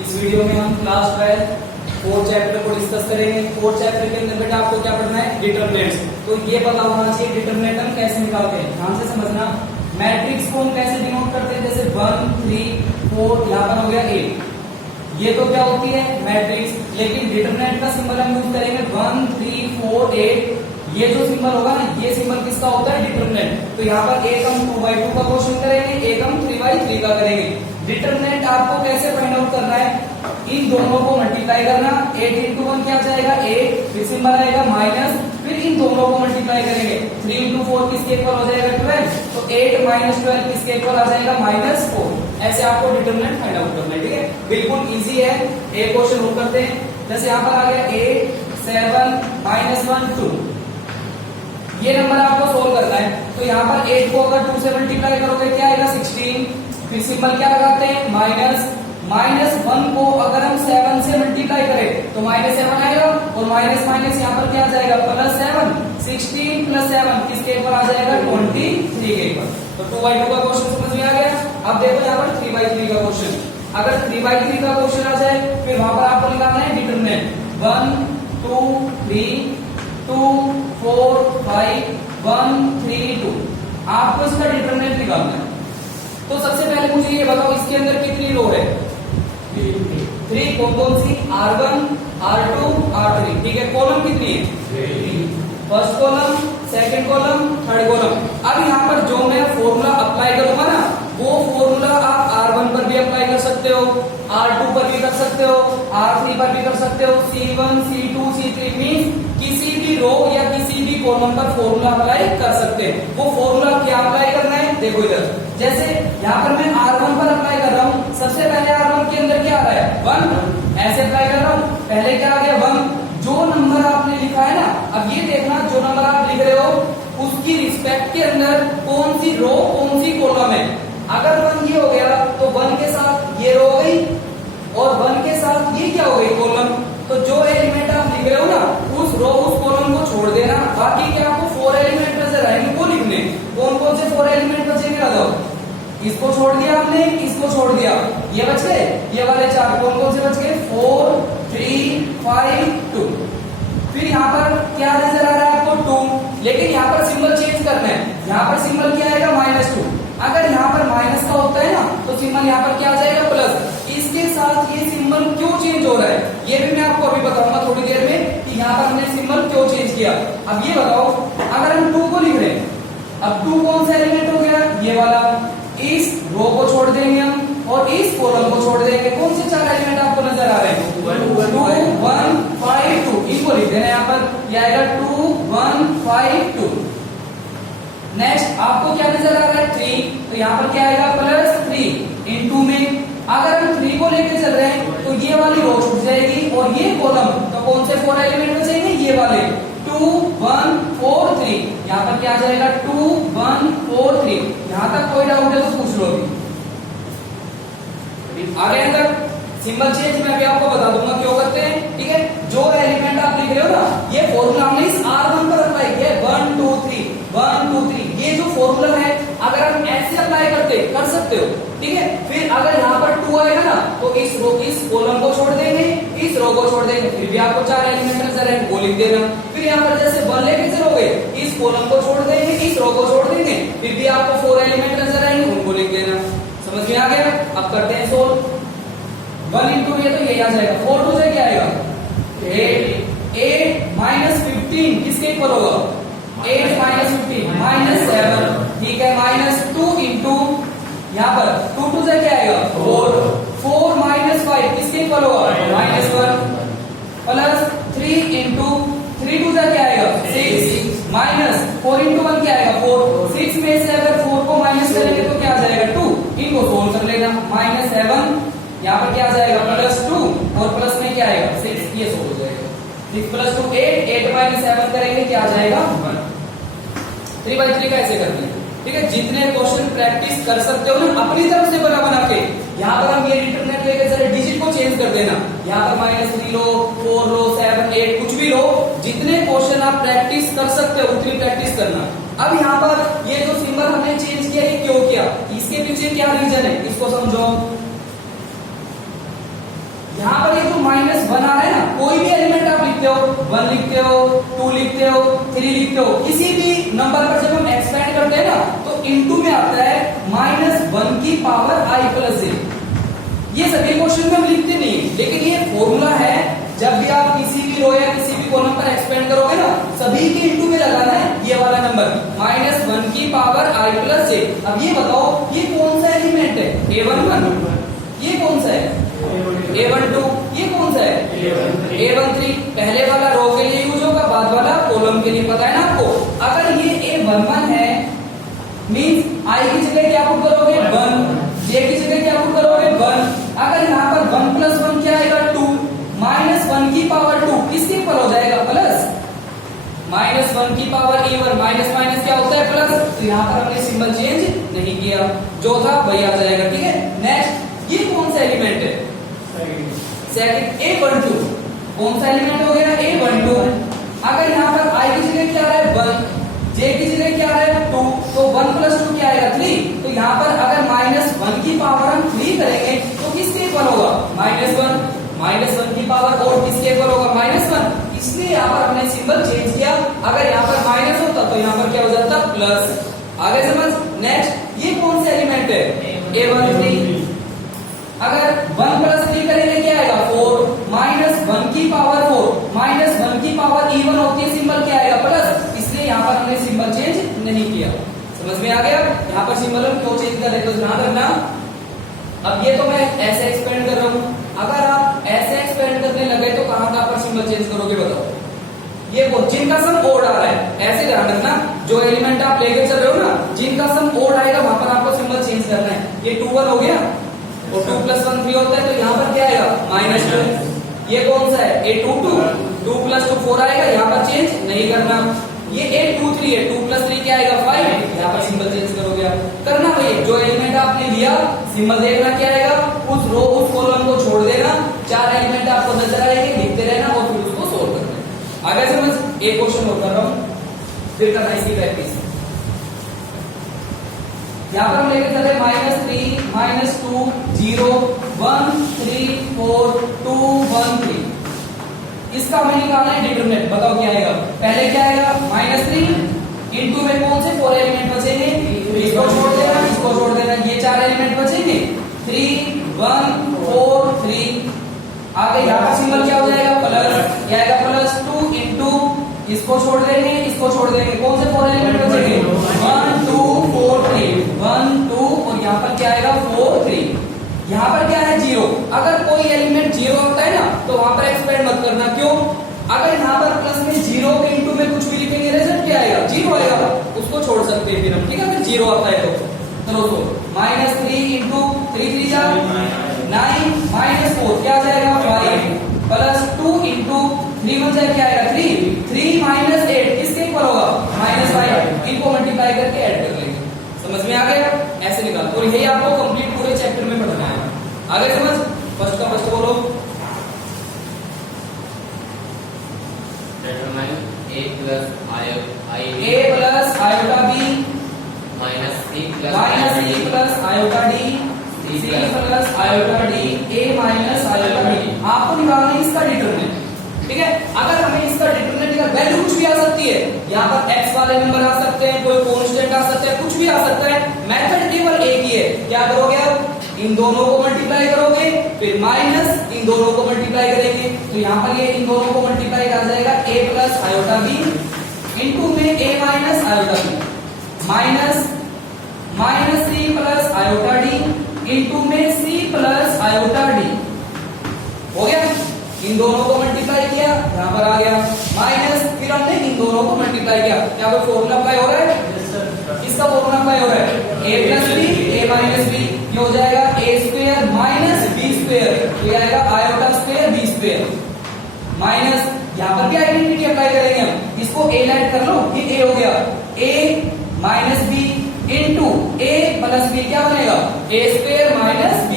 इस वीडियो में हम क्लास 12 फोर्थ चैप्टर को डिस्कस करेंगे। फोर्थ चैप्टर के अंदर बेटा आपको क्या पढ़ना है, डिटरमिनेंट्स। तो ये पता होना चाहिए डिटरमिनेंट हम कैसे निकालते हैं। ध्यान से समझना, मैट्रिक्स को हम कैसे डिनोट करते हैं, जैसे 1 3 4 यहाँ पर हो गया 8, ये तो क्या होती है मैट्रिक्स। लेकिन डिटरमिनेंट का सिंबल हम यूज करेंगे 1 3 4 8, ये जो सिंबल होगा ना, ये सिंबल किसका होता है, डिटरमिनेंट। तो यहाँ पर एक हम 2/2 का क्वेश्चन करेंगे, एक हम 3/3 का करेंगे। डिटरमिनेंट आपको कैसे फाइंड आउट करना है, इन दोनों को मल्टीप्लाई करना। 8 इंटू 1 क्या जाएगा 8, फिर सिंबल आएगा माइनस, फिर इन दोनों को मल्टीप्लाई करेंगे। 3 इंटू 4 किसके इक्वल हो जाएगा 12, तो 8 माइनस 12 किसके इक्वल आ जाएगा -4। ऐसे आपको डिटरमिनेंट फाइंड आउट करना है, ठीक है। बिल्कुल इजी है। एक क्वेश्चन और करते हैं, जैसे यहाँ पर आ गया 8 7 -1 2, ये नंबर आपको सोल्व करना है। तो यहाँ पर 8 को अगर 2 से मल्टीप्लाई करोगे क्या आएगा 16, फिर सिंबल क्या लगाते हैं माइनस। -1 को अगर हम 7 से मल्टीप्लाई करें तो -7 आएगा, और माइनस माइनस यहाँ पर क्या आ जाएगा +7। 16 + 7 किसके ऊपर आ जाएगा 23 के ऊपर। तो 2/2 का क्वेश्चन समझ में आ गया। अब देखो यहाँ पर 3/3 का क्वेश्चन। अगर 3/3 का क्वेश्चन आ जाए फिर वहां पर आपको निकालना है डिटरमिनेंट 1 2 3 2 4 5 1 3 2, आपको इसका डिटरमिनेंट निकालना है। तो सबसे पहले मुझे ये बताओ इसके अंदर कितनी रो है, 3। कौन सी, R1 R2 R3, ठीक है। कॉलम कितनी है, first column, second column, third column. अब यहाँ पर जो मैं फॉर्मूला अप्लाई करूंगा ना, वो फॉर्मूला आप R1 पर भी अप्लाई कर सकते हो, R2 पर भी कर सकते हो, R3 पर भी कर सकते हो। C1 C2 C3 मींस किसी भी रो या किसी भी कॉलम पर फॉर्मूला अप्लाई कर सकते हैं। वो फॉर्मूला क्या अप्लाई करना है, देखो इधर, जैसे यहाँ पर मैं R1 पर अप्लाई कर रहा हूँ। सबसे पहले R1 के अंदर क्या आ रहा है 1, ऐसे अप्लाई कर रहा हूँ। पहले क्या आ गया 1, जो नंबर आपने लिखा है ना, अब ये देखना जो नंबर आप लिख रहे हो उसकी रिस्पेक्ट के अंदर कौन सी रो कौन सी कॉलम है। अगर 1 ये हो गया तो 1 के साथ ये रो हो गई, और 1 के साथ ये क्या हो गई कॉलम। तो जो एलिमेंट आप लिख रहे हो ना, उस रो उस कॉलम को छोड़ देना। बाकी क्या आपको 4 एलिमेंट नजर आएंगे वो लिखने। कौन कौन से 4 एलिमेंट बचेंगे बताओ, इसको छोड़ दिया आपने, इसको छोड़ दिया, ये बच गए, ये वाले 4 कौन कौन से बच गए 4 3 5 2। फिर यहाँ पर क्या नजर आ रहा है आपको 2, लेकिन यहाँ पर सिंबल चेंज करना है। यहाँ पर सिंबल क्या आएगा -2। अगर यहाँ पर माइनस का होता है ना, तो सिंबल यहाँ पर क्या आ जाएगा प्लस। इसके साथ ये सिंबल क्यों चेंज हो रहा है, ये भी मैं आपको अभी बताऊंगा थोड़ी देर में कि यहाँ पर हमने सिंबल क्यों चेंज किया। अब ये बताओ, अगर हम 2 को लिख रहे हैं, अब 2 कौन सा एलिमेंट हो गया, ये वाला। इस रो को छोड़ देंगे हम और इस कॉलम को छोड़ देंगे। कौन से 4 एलिमेंट आपको नजर आ रहे हैं 2 1 5 2, इनको लिख देना यहाँ पर, यह आएगा 2 1 5 2। नेक्स्ट आपको क्या नजर आ रहा है 3, तो यहाँ पर क्या आएगा +3 इनटू में। अगर हम 3 को लेके चल रहे हैं तो ये वाली रो छूट जाएगी और ये कॉलम, तो कौन से 4 एलिमेंट बचेंगे, ये वाले 2 1 4 3। यहाँ पर क्या आ जाएगा 2 1 4 3। यहाँ तक कोई डाउट है तो पूछ लो अभी। आगे तक सिंबल चेंज मैं भी आपको बता दूंगा क्यों करते हैं, ठीक है। जो एलिमेंट आप लिख रहे हो ना, ये फॉर्मूला हमने इस R1 पर अप्लाई किया 1 2 3 1 2 3। ये जो फॉर्मूला है अगर हम ऐसे अप्लाई कर सकते हो, ठीक है। फिर अगर यहाँ पर 2 आएगा ना, तो इस कॉलम को छोड़ देंगे, इस रो को छोड़ देंगे, फिर भी आपको 4 एलिमेंट नजर आएंगे, वो लिख देना। फिर यहाँ पर जैसे 1 लेके चलोगे, इस कॉलम को छोड़ देंगे, इस रो को छोड़ देंगे, फिर भी आपको 4 एलिमेंट नजर आएंगे, उनको लिख देना। समझ में आ गया। अब करते हैं सोल्व। 1 इंटू ये तो यही आ जाएगा, 4 2 से क्या आएगा 8 8 -15 किसके इक्वल होगा 8 -15 -7, ठीक है। -2 इंटू यहाँ पर 2 2 से क्या आएगा 4 4 -5 किसके इक्वल होगा -1, प्लस 3 इंटू 3 2 से क्या आएगा 6 माइनस 4 इंटू 1 क्या आएगा 4। 6 में से अगर 4 को माइनस करेंगे तो क्या आ जाएगा 2, इनको सोल्व कर लेना। -7 यहाँ पर क्या आ जाएगा +2 और प्लस में क्या आएगा 6, ये सोल्व हो जाएगा। 6 + 2 8 8 -7 करेंगे क्या आ जाएगा 1। 3/3 का ऐसे करते हैं, ठीक है। जितने क्वेश्चन प्रैक्टिस कर सकते हो ना अपनी तरफ से बना के, यहाँ पर हम ये डिटरमिनेंट लेके चले, डिजिट को चेंज कर देना। यहाँ पर -3 लो 4 लो 7 8 कुछ भी लो, जितने क्वेश्चन आप प्रैक्टिस कर सकते हो उतनी प्रैक्टिस करना। अब यहाँ पर ये जो सिंबल हमने चेंज किया, ये क्यों किया, इसके पीछे क्या रीजन है, इसको समझो। वन आ रहा है ना, कोई भी एलिमेंट आप लिखते हो, 1 लिखते हो, 2 लिखते हो, 3 लिखते हो, किसी भी नंबर पर जब हम एक्सपेंड करते हैं ना तो इनटू में आता है -1 की पावर i प्लस j। ये सभी क्वेश्चन में हम लिखते नहीं, लेकिन ये फॉर्मूला है, जब भी आप किसी भी रो या किसी भी कॉलम पर एक्सपेंड करोगे ना, सभी के इनटू में लगाना है ये वाला नंबर -1 की पावर i प्लस j। अब ये बताओ ये कौन सा एलिमेंट है, a11, ये कौन सा है a12, ये कौन सा है a13। पहले वाला रो के लिए यूज होगा, बाद वाला कॉलम के लिए, पता है ना आपको। अगर ये a11 है मींस i की जगह क्या पुट करोगे 1, j की जगह क्या पुट करोगे 1। अगर यहाँ पर 1 + 1 क्या आएगा 2, -1 की पावर 2 किसके ऊपर हो जाएगा प्लस, -1 की पावर e1, माइनस माइनस क्या होता है प्लस। तो यहाँ पर हमने सिंबल चेंज नहीं किया, जो था वही आ जाएगा, ठीक है। नेक्स्ट, ये कौन सा एलिमेंट है, सेकंड a12, कौन सा एलिमेंट हो गया a12। अगर यहाँ पर i की जगह क्या आ रहा है 1, j की जगह क्या आ रहा है 2, तो 1 + 2 क्या आएगा 3। तो यहाँ पर अगर -1 की पावर हम 3 करेंगे तो किसके इक्वल होगा -1 की पावर और किसके इक्वल होगा -1। इसलिए यहाँ पर हमने सिंबल चेंज किया। अगर यहाँ पर माइनस होता तो यहाँ पर क्या हो जाता प्लस। आगे समझ। नेक्स्ट, ये कौन सा एलिमेंट है a13। अगर 1 + 3 करेंगे क्या आएगा 4, -1 की पावर 4, -1 की पावर e1 होती है, सिंबल क्या आएगा प्लस। इसलिए यहाँ पर हमने सिंबल चेंज नहीं किया। समझ में आ गया। यहाँ पर सिंबल हम क्यों चेंज कर रहे तो ध्यान रखना। अब ये तो मैं ऐसे एक्सपेंड कर रहा हूँ, अगर आप ऐसे एक्सपेंड करने लगे तो कहाँ पर सिंबल चेंज करोगे बताओ। ये वो जिनका सम ओड आ रहा है, ऐसे ध्यान रखना। जो एलिमेंट आप लेके चल रहे हो ना, जिनका सम ओड आएगा वहां पर आपको सिंबल चेंज करना है। ये 2 1 हो गया और 2 + 1 3 होता है, तो यहाँ पर क्या आएगा -2। ये कौन सा है a22, 2 + 2 4 आएगा, यहाँ पर चेंज नहीं करना। ये a23 है, 2 + 3 क्या आएगा 5, यहाँ पर सिंबल चेंज करोगे। करना वही, जो एलिमेंट आपने लिया सिंबल देखना क्या आएगा, उस रो उस कॉलम को छोड़ देना, 4 एलिमेंट आपको नजर आएंगे, लिखते रहना और फिर उसको सोल्व करना। आगे समझ। एक क्वेश्चन और कर रहा हूं, फिर करना इसकी प्रैक्टिस। यहाँ पर हम लेके चले -3, -2, 0, 1, 3, 4, 2, 1, 3। इसका हमें निकालना है डिटरमिनेंट। बताओ क्या आएगा। पहले क्या आएगा -3 इनटू में कौन से 4 एलिमेंट बचेंगे, इसको छोड़ देना, इसको छोड़ देना, ये 4 एलिमेंट बचेंगे 3, 1, 4, 3। आगे यहाँ का सिंबल क्या हो जाएगा प्लस, क्या आएगा +2 इनटू, इसको छोड़ देंगे, इसको छोड़ देंगे, कौन से 4 एलिमेंट बचेंगे 1, 2, 4, 3, 1, 2 और यहाँ पर क्या आएगा 4, 3। यहाँ पर क्या है 0। अगर कोई एलिमेंट 0 होता है ना तो वहां पर एक्सपेंड मत करना। क्यों? अगर यहाँ पर प्लस में 0 के इनटू में कुछ भी लिखेंगे रिजल्ट क्या आएगा 0 आएगा, उसको छोड़ सकते हैं फिर हम, ठीक है। अगर 0 आता है तो चलो तो -3 इनटू 3 3 जा 9, -4 क्या आ जाएगा 5, +2 इनटू 3 1 जाए क्या आएगा 3, 3 -8 किसके इक्वल होगा -5। इनको मल्टीप्लाई करके ऐड कर लेंगे। समझ में आ गया। ऐसे निकाल, और यही आपको कंप्लीट पूरे चैप्टर में पढ़ना है। आगे समझ। फर्स्ट का फर्स्ट बोलो। Determine a + i a + iota b -c + c + iota d c + iota d a - iota b। आपको निकालना है इसका डिटरमिनेंट, ठीक है। अगर हमें इसका डिटरमिनेंट का वैल्यू कुछ भी आ सकती है, यहाँ पर x वाले नंबर आ सकते हैं, कोई कांस्टेंट आ सकता है, कुछ भी आ सकता है। मेथड केवल एक ही है, क्या करोगे आप इन दोनों को मल्टीप्लाई करोगे, फिर माइनस इन दोनों को मल्टीप्लाई करेंगे, तो यहाँ पर ये इन दोनों को मल्टीप्लाई आ जाएगा a + iota b इनटू में a - iota b minus -c + iota d into में c + iota d। हो गया। इन दोनों को मल्टीप्लाई किया, यहाँ पर आ गया माइनस, फिर हमने इन दोनों को मल्टीप्लाई किया। क्या कोई फॉर्मूला अप्लाई हो रहा है? किसका फॉर्मूला अप्लाई हो रहा है a + b a - b। ये हो जाएगा a² - b², ये आएगा iota² b² माइनस, यहाँ पर भी आइडेंटिटी अप्लाई करेंगे हम, इसको a ऐड कर लो, ये a हो गया a - b into a + b क्या बनेगा a² - b²,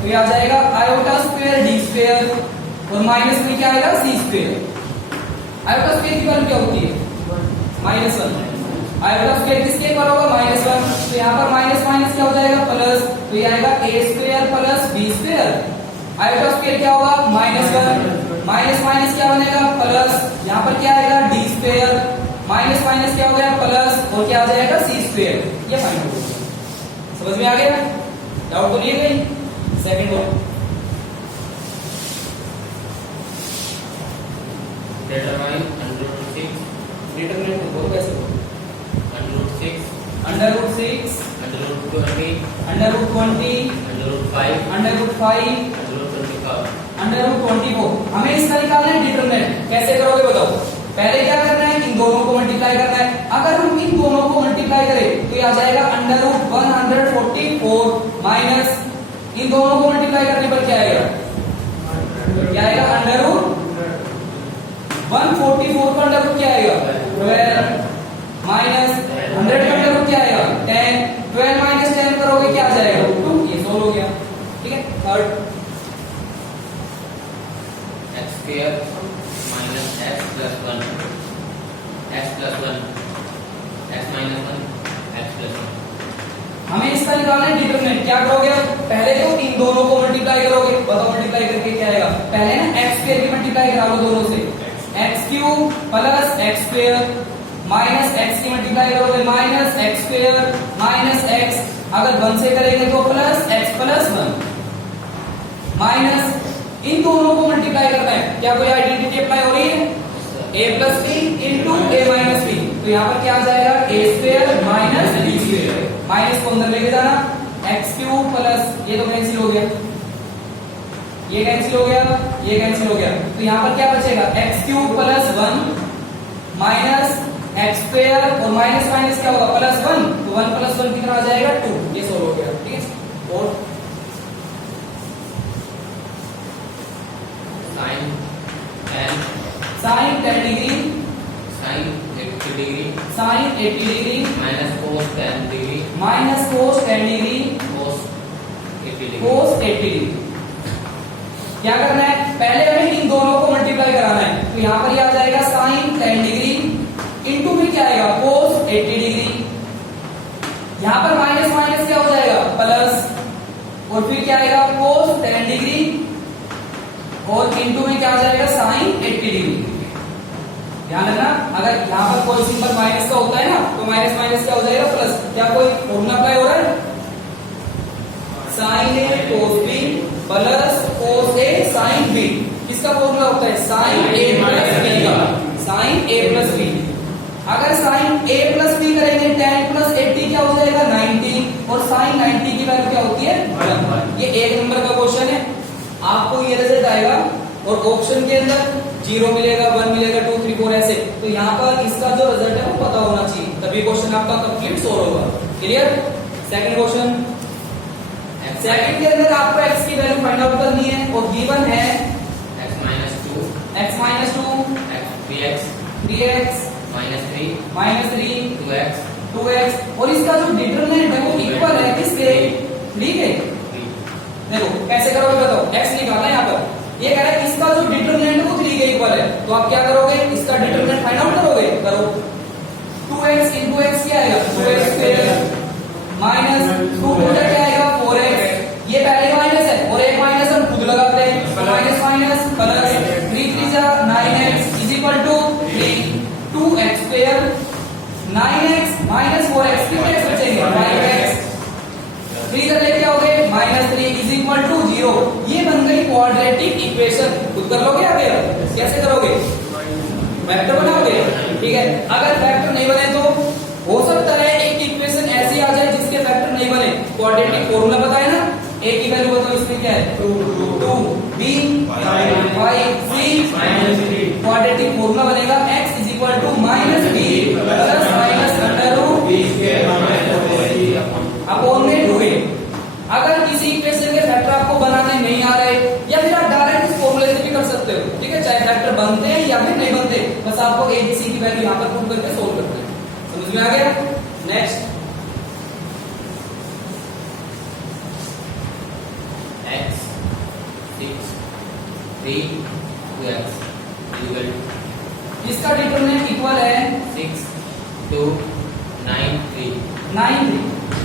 तो ये आ जाएगा iota² d² और माइनस में क्या आएगा c²। iota² की वैल्यू क्या होती है -1। iota² किसके इक्वल होगा -1, तो यहाँ पर माइनस माइनस क्या हो जाएगा प्लस, तो ये आएगा a² + b²। आयोटा स्क्वायर क्या होगा -1, माइनस माइनस क्या बनेगा प्लस, यहाँ पर क्या आएगा डी स्क्वायर, माइनस माइनस क्या हो गया प्लस, और क्या आ जाएगा सी स्क्वायर। ये फाइंड आउट होगा। समझ में आ गया? डाउट तो नहीं है कहीं? सेकंड वन, डिटरमाइन √6 डिटरमिनेंट को कैसे √6 √6 √20 √20 √5 √5 √24। हमें इसका निकालना है डिटरमिनेंट। कैसे करोगे बताओ? पहले क्या करना है, इन दोनों को मल्टीप्लाई करना है। अगर हम इन दोनों को मल्टीप्लाई करें तो ये आ जाएगा √144 माइनस इन दोनों को मल्टीप्लाई करने पर क्या आएगा, क्या आएगा √144 का अंडर रूट क्या आएगा 12 माइनस 100 का अंडर रूट क्या आएगा 10, 12 माइनस 10 करोगे क्या आ जाएगा 2। ये सोल्व हो गया। ठीक है, third x square minus x plus 1 x plus 1 x minus 1 x plus 1। हमें इसका निकालना है डिटरमिनेंट। क्या करोगे आप? पहले तो इन दोनों को मल्टीप्लाई करोगे। बताओ मल्टीप्लाई करके क्या आएगा? पहले ना x स्क्वायर की मल्टीप्लाई करा लो दोनों से, x cube plus x square minus x की मल्टीप्लाई करोगे minus x square minus x, अगर 1 से करेंगे तो प्लस x प्लस 1 माइनस इन दोनों को मल्टीप्लाई करना है। क्या कोई आइडेंटिटी अप्लाई हो रही है? a plus b into a minus b, तो यहाँ पर क्या आ जाएगा a square minus b square, minus को अंदर लेके जाना, x क्यूब प्लस ये तो कैंसिल हो गया, ये कैंसिल हो गया, ये कैंसिल हो गया, तो यहाँ पर क्या बचेगा x cube plus 1 minus x square और माइनस माइनस क्या होगा प्लस 1, तो 1 प्लस 1 कितना आ जाएगा 2। ये सोल्व हो गया। ठीक है, और sin 10 degree sin 80 degree sin 80 degree minus cos 10 degree minus cos 10 degree cos 80 degree. cos 80 degree. क्या करना है? पहले हमें इन दोनों को मल्टीप्लाई कराना है, तो यहाँ पर ये आ जाएगा sin 10 डिग्री इंटू में क्या आएगा cos 80 डिग्री, यहाँ पर माइनस माइनस क्या हो जाएगा प्लस, और फिर क्या आएगा cos 10 डिग्री और इंटू में क्या आ जाएगा sin 80 डिग्री। ध्यान रखना, अगर यहाँ पर कोई सिंबल माइनस का होता है ना तो माइनस माइनस क्या हो जाएगा प्लस। क्या कोई फॉर्मूला अप्लाई हो रहा है? sin a cos b plus cos a sin b, किसका फॉर्मूला होता है sin a प्लस b का, sin a प्लस b। अगर sin a प्लस b करेंगे 10 प्लस 80 क्या हो जाएगा 90, और sin 90 की वैल्यू क्या होती है 1। ये एक नंबर का क्वेश्चन है, आपको ये रिजल्ट आएगा और ऑप्शन के अंदर 0 मिलेगा 1 मिलेगा 2 3 4 ऐसे, तो यहाँ पर इसका जो रिजल्ट है वो पता होना चाहिए, तभी क्वेश्चन आपका कंप्लीट सोल्व होगा। क्लियर? सेकंड क्वेश्चन, सेकंड के अंदर आपको x की वैल्यू फाइंड आउट करनी है और गिवन है x minus 2 x minus 2 x 3x 3x minus 3 2x 2x, और इसका जो डिटरमिनेंट है वो इक्वल है किसके 3 के। देखो कैसे करोगे बताओ, x निकालना है यहाँ पर, ये कह रहा है इसका जो डिटरमिनेंट वो 3 के इक्वल है, तो आप क्या करोगे इसका डिटरमिनेंट फाइंड आउट करोगे, करो 2x into x क्या आएगा 2x स्क्वायर माइनस 2 बटा क्या आएगा 4x, ये पहले माइनस है और एक माइनस हम खुद लगाते हैं, माइनस माइनस प्लस 3 3 जा 9x is equal to 3 2x square 9x minus 4x कितने x बचेंगे 5x, 3 इधर लेके आओगे -3 इज इक्वल टू 0। ये बन गई क्वाड्रेटिक इक्वेशन। खुद कर लोगे आगे? कैसे करोगे? वेक्टर बनाओगे। ठीक है, अगर वेक्टर नहीं बने तो हो सकता है एक इक्वेशन ऐसी आ जाए जिसके वेक्टर नहीं बने। क्वाड्रेटिक फॉर्मूला बताया ना, a की वैल्यू बताओ इसमें क्या है 2 b 5 c, क्वाड्रेटिक फॉर्मूला बनेगा x is equal to -b plus minus under root b upon में 2a। अगर किसी इक्वेशन के फैक्टर आपको बनाने नहीं आ रहे, या फिर आप डायरेक्ट इस फॉर्मूले से भी कर सकते हो। ठीक है, चाहे फैक्टर बनते हैं या फिर नहीं बनते, बस आपको a b c की वैल्यू यहाँ पर पुट करके सोल्व करते हैं। समझ में आ गया? नेक्स्ट x 6 3 2x इक्वल इसका डिटरमिनेंट इक्वल है 6 2 9 3। 9।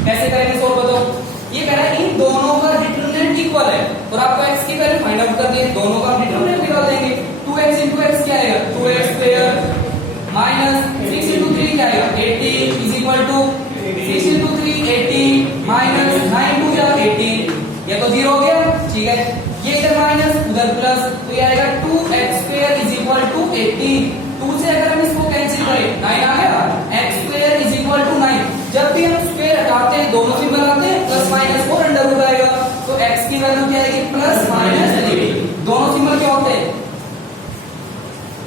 कैसे करेंगे सोल्व बताओ? ये कह रहा है इन दोनों का डिटरमिनेंट इक्वल इक्वल है और आपको x की वैल्यू फाइंड आउट करनी है, दोनों का डिटरमिनेंट निकाल देंगे। 2x into x क्या आएगा 2x स्क्वायर माइनस 6 into 3 क्या आएगा 18 is equal to 6 into 3 18 minus 9 2 जा 18, ये तो 0 हो गया, ठीक है। ये इधर माइनस उधर प्लस, तो ये आएगा 2x square is equal to 18। 2 से अगर हम इसको कैंसिल करें 9 आ गया, x square is equal to 9। जब भी हम स्क्वायर हटाते हैं दोनों सिंबल आते हैं प्लस माइनस और अंडर रूट आएगा, तो x की वैल्यू क्या आएगी प्लस माइनस 3। दोनों सिंबल क्या होते हैं,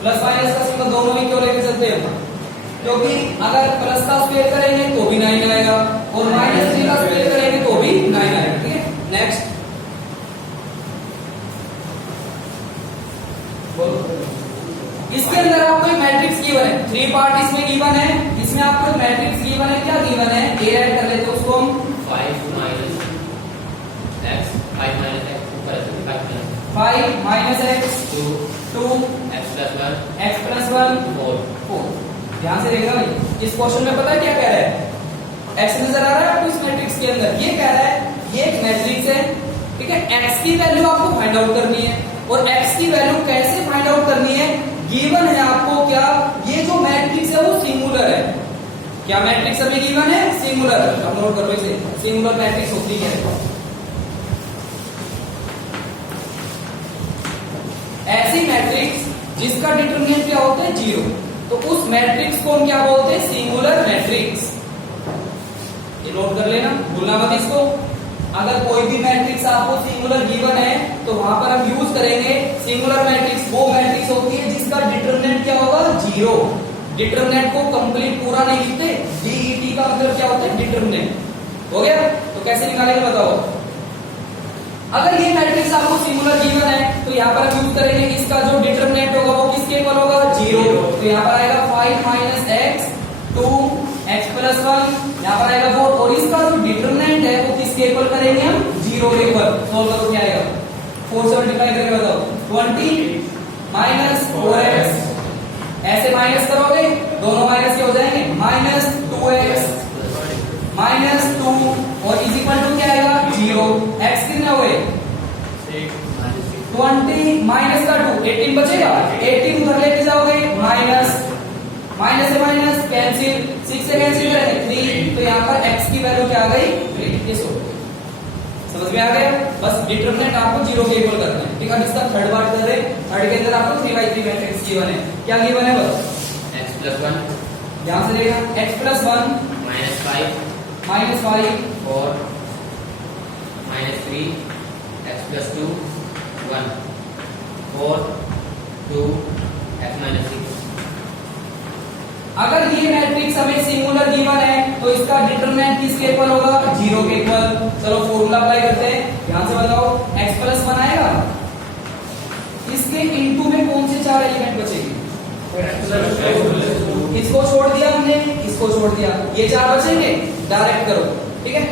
प्लस माइनस का सिंबल दोनों में क्यों लेके चलते हैं, क्योंकि अगर प्लस का स्क्वायर करेंगे तो भी 9 आएगा और माइनस 3 का स्क्वायर करेंगे तो भी 9 आएगा, ठीक है। नेक्स्ट इसके अंदर आपको एक मैट्रिक्स गिवन है, 3 पार्ट इसमें गिवन है, इसमें आपको एक मैट्रिक्स गिवन है, क्या गिवन है ए ऐड कर लेते हैं उसको हम 5 minus x 5 minus x ऊपर है 5 minus x 2 x plus 1 x plus 1 4। ध्यान से देखना भाई, इस क्वेश्चन में पता है क्या कह रहा है, x नजर आ रहा है आपको इस मैट्रिक्स के अंदर, ये कह रहा है ये एक मैट्रिक्स है, ठीक है। x की वैल्यू आपको फाइंड आउट करनी है और x की वैल्यू कैसे फाइंड आउट करनी है, गिवन है आपको क्या, ये जो मैट्रिक्स है वो सिंगुलर है। क्या मैट्रिक्स अभी गिवन है, सिंगुलर। अब नोट करो इसे, सिंगुलर मैट्रिक्स होती है ऐसी मैट्रिक्स जिसका डिटरमिनेंट क्या होता है 0, तो उस मैट्रिक्स को हम क्या बोलते हैं, सिंगुलर मैट्रिक्स। ये नोट कर लेना, भूलना मत इसको। अगर कोई भी मैट्रिक्स आपको सिंगुलर गिवन है तो वहां पर हम यूज करेंगे सिंगुलर मैट्रिक्स। वो मैट्रिक्स होती है जिसका डिटरमिनेंट क्या होगा 0। डिटरमिनेंट को कंप्लीट पूरा नहीं लिखते, डीईटी का मतलब क्या होता है डिटरमिनेंट। हो गया, तो कैसे निकालेंगे बताओ। अगर ये मैट्रिक्स आपको सिंगुलर गिवन है तो यहाँ पर हम यूज करेंगे इसका जो डिटरमिनेंट होगा वो किसके इक्वल होगा 0। तो यहाँ पर आएगा 5 minus x 2 x plus 1, यहाँ पर आएगा 4 और इसका जो डिटरमिनेंट है वो किसके इक्वल करेंगे हम 0 के इक्वल। सोल्व करो क्या आएगा, 4 से मल्टीप्लाई करके बताओ 20 minus 4x, ऐसे माइनस करोगे दोनों माइनस के हो जाएंगे, माइनस 2x माइनस 2 और इज इक्वल टू क्या आएगा 0। x कितने हुए 20 माइनस का 2 18 बचेगा, 18 उधर लेके जाओगे माइनस, माइनस से माइनस कैंसिल, 6 से कैंसिल करेंगे 3, तो यहाँ पर x की वैल्यू क्या आ गई 3। ये समझ में आ गया। बस डिटरमिनेंट आपको 0 के इक्वल करना है, ठीक है। इसका थर्ड पार्ट कर रहे हैं, थर्ड के अंदर आपको 3/3 मैट्रिक्स गिवन है। क्या गिवन है बस x plus 1 ध्यान से देखना, x plus 1 minus 5 4 minus 3 x plus 2 1 4 2 x minus 6। अगर ये मैट्रिक्स हमें सिंगुलर गिवन है तो इसका डिटरमिनेंट किसके इक्वल होगा 0 के इक्वल। चलो फॉर्मूला अप्लाई करते हैं, ध्यान से बताओ। x plus 1 आएगा, इसके इनटू में कौन से 4 एलिमेंट बचेंगे, इसको छोड़ दिया हमने, इसको छोड़ दिया, ये 4 बचेंगे, डायरेक्ट करो, ठीक है।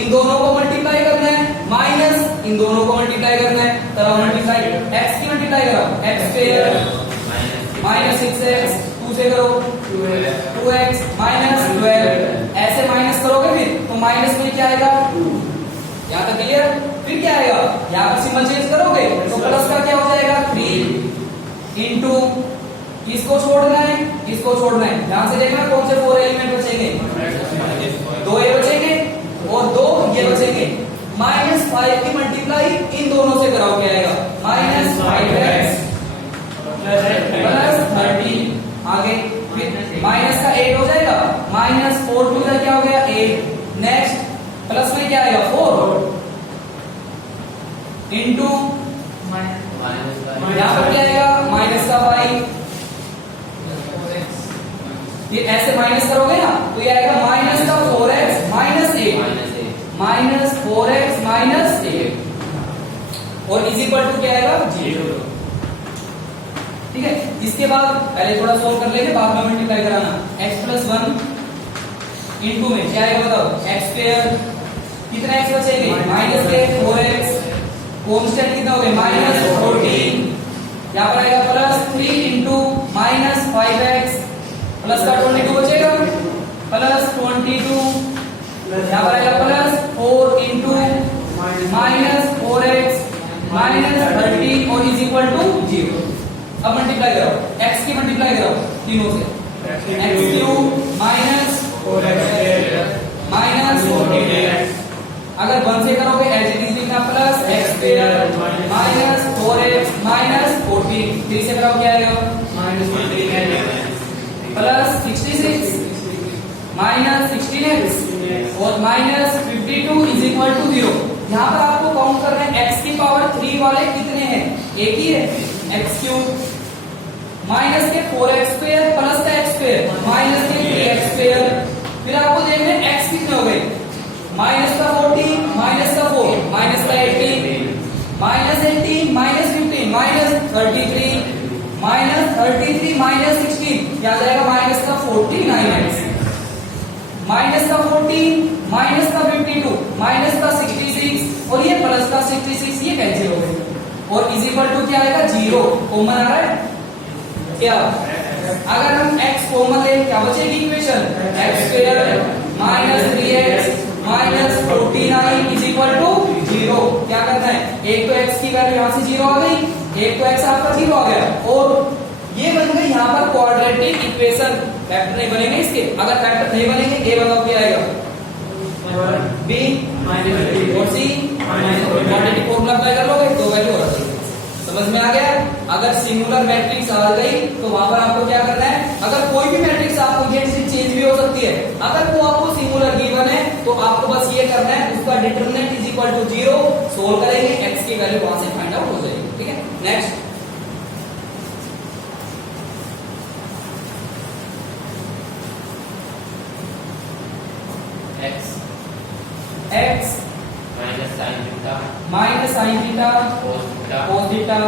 इन दोनों को मल्टीप्लाई करना है, माइनस इन दोनों को मल्टीप्लाई करना है, चलो मल्टीप्लाई, x की मल्टीप्लाई करो x स्क्वायर माइनस 6x 2 से करो 2x माइनस 12, ऐसे माइनस करोगे फिर तो माइनस में क्या आएगा 2। यहाँ तक क्लियर। फिर क्या आएगा, यहाँ पर सिंबल चेंज करोगे तो प्लस का क्या हो जाएगा 3 इंटू, इसको छोड़ना है, इसको छोड़ना है। ध्यान से देखना कौन से 4 एलिमेंट बचेंगे, 2 ये बचेंगे और 2 ये बचेंगे। माइनस 5 की मल्टीप्लाई इन दोनों से कराओ, क्या आएगा माइनस 5x प्लस 30, आगे माइनस का 8 हो जाएगा, माइनस 4 टू क्या हो गया 8। नेक्स्ट प्लस में क्या आएगा 4 इंटू, यहाँ पर क्या आएगा माइनस का 5। ये ऐसे माइनस करोगे ना तो ये आएगा माइनस का 4x minus 8 minus 4x minus 8 और इज इक्वल टू क्या आएगा 0, ठीक है। इसके बाद पहले थोड़ा सोल्व कर लेंगे, बाद में मल्टीप्लाई कराना। x plus 1 इंटू में क्या आएगा बताओ x स्क्वायर, कितने x बचेंगे माइनस के 4x, कांस्टेंट कितना हो गया माइनस 14, यहाँ पर आएगा plus 3 into minus 5x, plus का 22 बचेगा प्लस 22, यहाँ पर आएगा plus 4 into minus 4x minus 13 और इज इक्वल टू 0। अब मल्टीप्लाई कराओ, x की मल्टीप्लाई कराओ तीनों से, x cube minus 4x minus 14x। अगर 1 से करोगे एज इट इज लिखना plus x square minus 4x minus 14। 3 से कराओ क्या आएगा माइनस 14 प्लस 66 माइनस 16x और माइनस 52 इज इक्वल टू 0। यहाँ पर आपको काउंट करना है x की पावर 3 वाले कितने हैं, एक ही है, x क्यूब माइनस के 4x स्क्वायर प्लस का x स्क्वायर माइनस के 3x स्क्वायर। फिर आपको देखना है x कितने हो गए, माइनस का 40 माइनस का 4 माइनस का 18 minus 18 minus 15 minus 33 minus 33 minus 16 क्या आ जाएगा माइनस का 49x माइनस का 14 माइनस का 52 माइनस का 66 और ये प्लस का 66 ये कैंसिल हो गए और इज इक्वल टू क्या आएगा 0 कॉमन आ रहा है क्या। अगर हम x कॉमन ले क्या बचेगी equation x square minus 3x minus 49 is equal to 0। क्या करना है, एक तो x की वैल्यू यहाँ से 0 आ गई, एक तो x आपका 0 आ गया और ये बन गई यहाँ पर क्वाड्रेटिक इक्वेशन। फैक्टर नहीं बनेंगे इसके, अगर फैक्टर नहीं बनेंगे a बताओ क्या आएगा b माइनस और c क्वाड्रेटिक फॉर्मूला अप्लाई कर लोगे तो वैल्यू हो जाएगी। समझ में आ गया। अगर सिंगुलर मैट्रिक्स आ गई तो वहां पर आपको क्या करना है, अगर कोई भी मैट्रिक्स आपको ये चेंज भी हो सकती है, अगर वो आपको सिंगुलर गिवन है तो आपको बस ये करना है उसका determinant is equal to 0 solve करेंगे, x की वैल्यू वहां से फाइंड आउट हो जाएगी। ठीक है, next x minus sine theta cos theta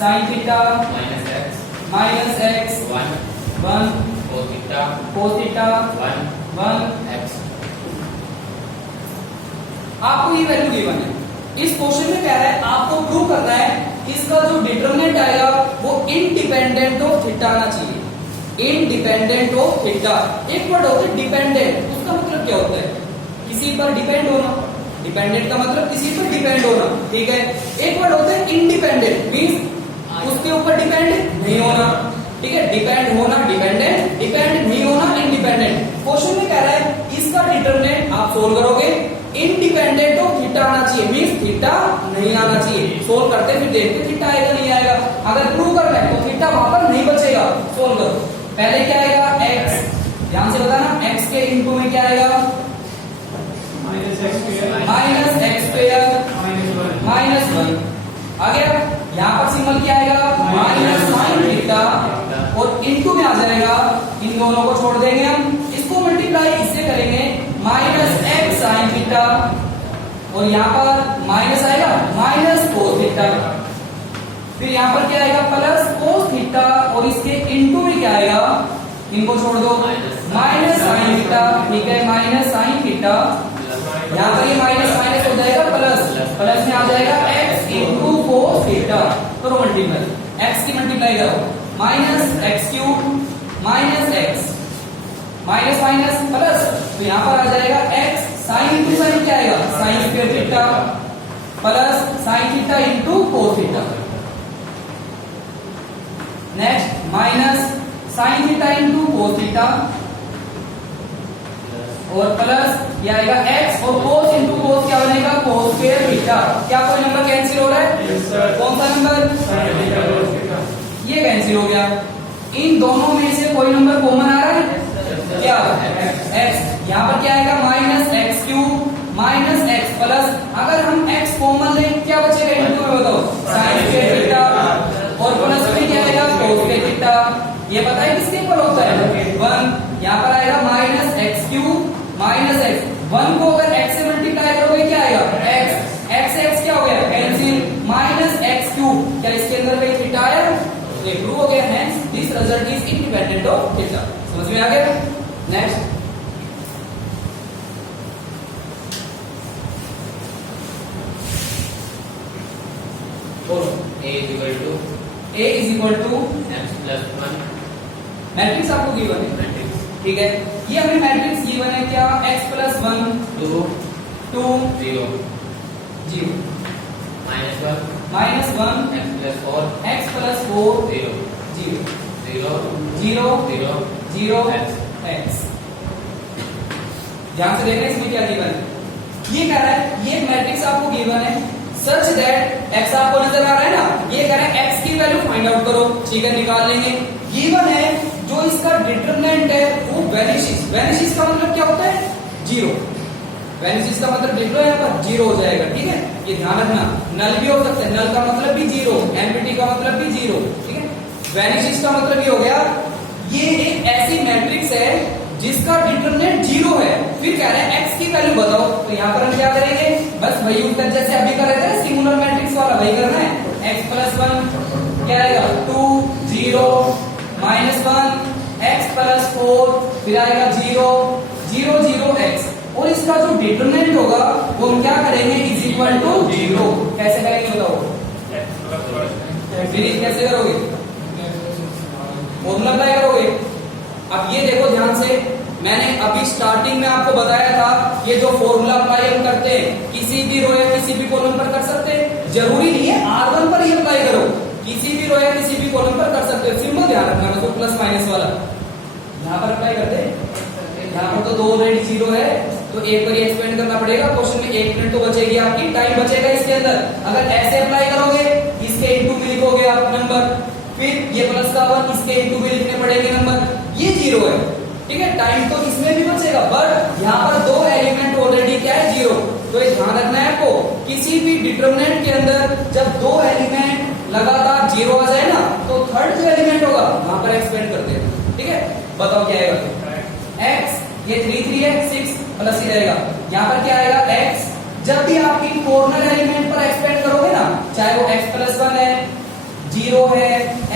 sin theta minus x 1 cos theta 1 x। आपको ये वैल्यू गिवन है, इस क्वेश्चन में कह रहा है आपको प्रूव करना है इसका जो डिटरमिनेंट आएगा वो इंडिपेंडेंट ऑफ थीटा आना चाहिए। इंडिपेंडेंट ऑफ थीटा, एक वर्ड होता है डिपेंडेंट, उसका मतलब क्या होता है किसी पर डिपेंड होना, डिपेंडेंट का मतलब किसी पर डिपेंड होना। ठीक है, एक वर्ड होता है इंडिपेंडेंट मींस उसके ऊपर डिपेंड नहीं होना। ठीक है, डिपेंड होना डिपेंडेंट, डिपेंड नहीं होना इंडिपेंडेंट। क्वेश्चन में कह रहा है इसका डिटरमिनेंट आप सोल्व करोगे इंडिपेंडेंट ऑफ थीटा आना चाहिए मींस थीटा नहीं आना चाहिए। सोल्व करते फिर देखते थीटा आएगा नहीं आएगा, अगर प्रूव करना है तो थीटा वहां पर नहीं बचेगा। सोल्व करो, पहले क्या आएगा x, ध्यान से बताना x के इनटू में क्या आएगा माइनस एक्स स्क्वायर माइनस 1 आ गया। यहाँ पर सिंबल क्या आएगा माइनस साइन थीटा और इनटू में आ जाएगा, इन दोनों को छोड़ देंगे हम, इसको मल्टीप्लाई इससे करेंगे माइनस एक्स साइन थीटा और यहाँ पर माइनस आएगा माइनस कोस थीटा, फिर यहाँ पर क्या आएगा प्लस कोस थीटा और इसके इनटू में क्या आएगा, इनको छोड़ दो माइनस साइन थीटा। ठीक है, माइनस साइन थीटा, यहाँ पर ये माइनस माइनस हो जाएगा प्लस, प्लस में आ जाएगा x इंटू कोस थीटा। करो मल्टीप्लाई, x की मल्टीप्लाई करो minus x cube minus x minus minus plus, तो यहाँ पर आ जाएगा x साइन इंटू साइन क्या आएगा sine square theta plus sine theta into cos theta. Next minus sine theta into cos theta और plus ये आएगा x और cos इंटू cos क्या बनेगा cos स्क्वायर थीटा। क्या कोई नंबर कैंसिल हो रहा है? yes, कौन सा नंबर? ये कैंसिल हो गया। इन दोनों में से कोई नंबर कॉमन आ रहा है क्या x। यहाँ पर क्या आएगा minus x cube minus x plus, अगर हम x कॉमन लें क्या बचेगा इंटू में बताओ साइन स्क्वायर थीटा और प्लस में क्या आएगा cos स्क्वायर थीटा। ये पता है किसके ऊपर होता है 1। यहाँ पर आएगा minus x cube minus x, 1 को अगर x से मल्टीप्लाई करोगे क्या आएगा x x क्या हो गया कैंसिल माइनस एक्स क्यूब, क्या इसके अंदर कोई थीटा आया तो ये प्रूव हो गया, hence this result is independent of theta. समझ में आ गया। नेक्स्ट बोलो a is equal to x plus 1 matrix आपको गिवन है। ठीक है, ये हमें मैट्रिक्स गिवन है क्या x plus 1 2 2 0 0 -1 x plus 4 0 0 0 0 0 0 x। x। ध्यान से देखना इसमें क्या गिवन है। ये कह रहा है ये मैट्रिक्स आपको गिवन है सच दैट x आपको नजर आ रहा है ना, ये कह रहा है x की वैल्यू फाइंड आउट करो, ठीक है निकाल लेंगे। गिवन है जो इसका डिटरमिनेंट है वो वैनिशिस, वैनिशिस का मतलब क्या होता है 0, वैनिशिस का मतलब देख लो यहाँ पर 0 हो जाएगा, ठीक है ये ध्यान रखना। नल भी हो सकता है, नल का मतलब भी 0, एम्प्टी का मतलब भी 0, ठीक है। वैनिशिस का मतलब ये हो गया ये एक ऐसी मैट्रिक्स है जिसका डिटरमिनेंट 0 है, फिर कह रहे हैं x की वैल्यू बताओ, तो यहाँ पर हम क्या करेंगे बस वही उत्तर जैसे अभी कर रहे थे सिंगुलर मैट्रिक्स वाला वही करना है। x प्लस 1 क्या आएगा 2 0 -1 x प्लस 4 फिर आएगा 0 0 0 x, और इसका जो डिटरमिनेंट होगा वो हम क्या करेंगे इज इक्वल टू 0। कैसे करेंगे बताओ, फिर कैसे करोगे फॉर्मूला अप्लाई करोगे। अब ये देखो ध्यान से, मैंने अभी स्टार्टिंग में आपको बताया था ये जो फॉर्मूला अप्लाई हम करते हैं किसी भी रो या किसी भी कॉलम पर कर सकते हैं, जरूरी नहीं है R1 पर ही अप्लाई करो, किसी भी रो या किसी भी कॉलम पर कर सकते हो, सिंपल ध्यान रखना तो प्लस माइनस वाला यहाँ पर अप्लाई करते हैं। यहाँ पर तो 2 ऑलरेडी 0 है तो एक बार एक्सपेंड करना पड़ेगा, क्वेश्चन में 1 मिनट तो बचेगी आपकी, टाइम बचेगा इसके अंदर। अगर ऐसे अप्लाई करोगे इसके इनटू में लिखोगे आप नंबर, फिर ये प्लस का 1 इसके इनटू में लिखने पड़ेंगे नंबर, ये 0 है, ठीक है टाइम तो इसमें भी बचेगा, बट यहाँ पर 2 एलिमेंट ऑलरेडी क्या है 0, तो ये ध्यान रखना है आपको किसी भी डिटरमिनेंट के अंदर जब 2 एलिमेंट लगातार 0 आ जाए ना तो थर्ड जो एलिमेंट होगा वहां पर एक्सपेंड करते हैं, ठीक है। बताओ क्या आएगा x, ये 3 3 है 6 प्लस ही रहेगा, यहाँ पर क्या आएगा x, जब भी आप इन कॉर्नर एलिमेंट पर एक्सपेंड करोगे ना चाहे वो x प्लस 1 है 0 है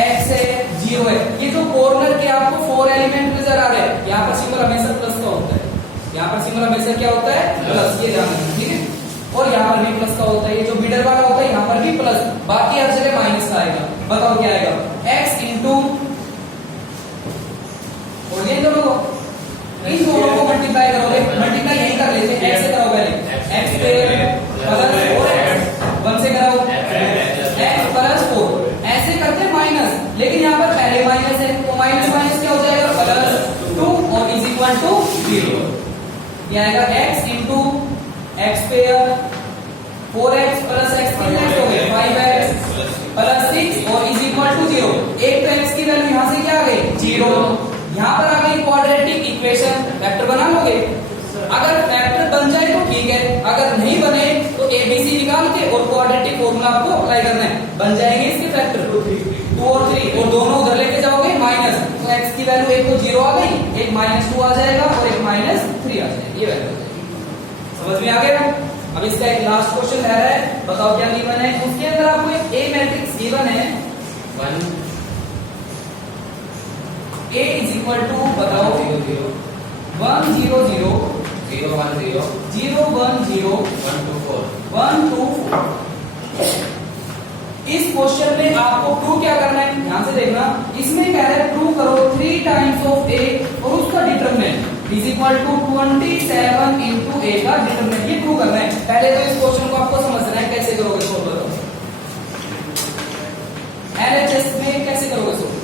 x है 0 है, ये जो कॉर्नर के आपको 4 एलिमेंट नजर आ रहे हैं यहाँ पर सिंबल हमेशा प्लस का होता है, यहाँ पर सिंबल हमेशा क्या होता है प्लस, ये ध्यान रखना, ठीक है। और यहाँ पर भी प्लस का होता है, ये जो मिडल वाला होता है यहाँ पर भी प्लस, बाकी हर जगह माइनस का आएगा। बताओ क्या आएगा x इंटू, और ये दोनों इन दोनों को मल्टीप्लाई करोगे, मल्टीप्लाई यही कर लेते हैं x से करो पहले x प्लस 4x 1 से करो x प्लस 4, ऐसे करते हैं माइनस, लेकिन यहाँ पर पहले माइनस है तो माइनस माइनस क्या हो जाएगा प्लस 2 और इज इक्वल टू 0, ये आएगा x into x pair 4x plus x कितने हो गए 5x प्लस 6 और इज इक्वल टू 0। एक तो x की वैल्यू यहाँ से क्या आ गई 0, यहाँ पर आ गई क्वाड्रेटिक इक्वेशन, वेक्टर बना लोगे, अगर वेक्टर बन जाए तो ठीक है, अगर नहीं बने तो एबीसी निकाल के और क्वाड्रेटिक फॉर्मूला आपको अप्लाई करना है, बन जाएंगे इसके फैक्टर 2 और 3 और दोनों उधर लेके जाओगे माइनस, तो x की वैल्यू एक तो 0 आ गई, एक -2 आ जाएगा और एक -3 आ जाएगा, ये वैल्यू समझ में आ गया। अब इसका एक लास्ट क्वेश्चन है, बताओ क्या गिवन है, उसके अंदर आपको एक ए मैट्रिक्स गिवन है 1 A इज इक्वल टू बताओ 0 0 1 0 0 0 1 0 0 1 0 1 2 4 1 2 4। इस क्वेश्चन में आपको प्रूव क्या करना है, ध्यान से देखना, इसमें कह रहा है प्रूव करो 3 टाइम्स ऑफ A और उसका determinant is equal to 27 into A का डिटरमिनेंट, ये प्रूव करना है। पहले तो इस क्वेश्चन को आपको समझना है कैसे करोगे सोल्व, करो LHS में कैसे करोगे सोल्व,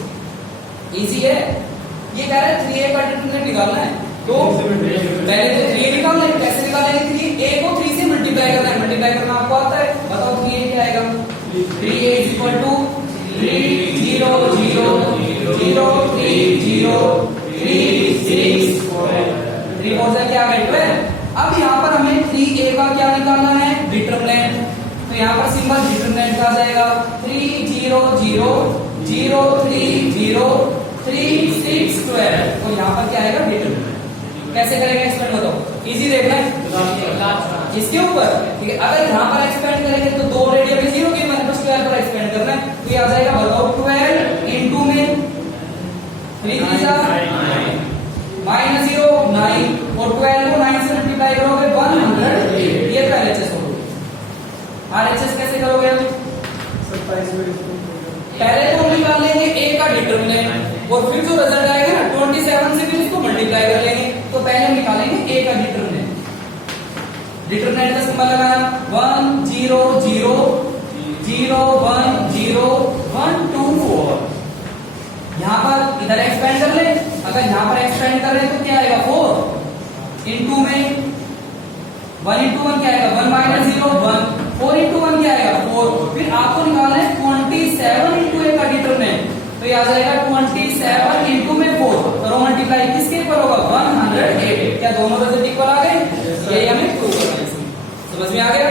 इजी है। ये कह रहा है 3A का डिटरमिनेंट निकालना है, तो पहले तो 3A निकालना है, कैसे निकालेंगे 3A को 3 से मल्टीप्लाई करना है, मल्टीप्लाई करना आपको आता है, बताओ 3A क्या आएगा 3A इज इक्वल टू 3 0 0 0 3 0 3 6 3 4 से क्या आ गया 12। अब यहाँ पर हमें 3A का क्या निकालना है डिटरमिनेंट, तो यहाँ पर सिंबल डिटरमिनेंट का आ जाएगा 3 0 0 0 3 0 3 6 12 और यहाँ पर क्या आएगा डिटरमिनेंट। कैसे करेंगे एक्सपेंड बताओ, इजी देखना है इसके ऊपर, ठीक है। अगर यहाँ पर एक्सपेंड करेंगे तो 2 ऑलरेडी अभी 0 के मैंने बस 12 पर एक्सपेंड करना है, तो ये आ जाएगा बताओ 12 इंटू में 3 -0 9 और 12 को 9 से मल्टीप्लाई करोगे 100, ये तो LHS होगा। RHS कैसे करोगे, पहले तो निकाल लेंगे A का डिटरमिनेंट और फिर जो रिजल्ट आएगा ना 27 से फिर इसको मल्टीप्लाई कर लेंगे, तो पहले हम निकालेंगे A का डिटरमिनेंट, डिटरमिनेंट का सिंबल लगाना 1 0 0 0 1 0 1 2 4। यहां पर इधर एक्सपेंड कर ले, अगर यहां पर एक्सपेंड कर रहे हैं तो क्या आएगा 4 इनटू में 1 इंटू 1 क्या आएगा 1 माइनस 0 1 4 इंटू 1 क्या आएगा 4। फिर आपको निकालना है 27 इंटू ए का डिटरमिनेंट, तो ये आ जाएगा 27 इंटू में 4, करो मल्टीप्लाई किसके ऊपर होगा 108। क्या दोनों रिजल्ट इक्वल आ गए? ये हमें प्रूव करना है। समझ में आ गया?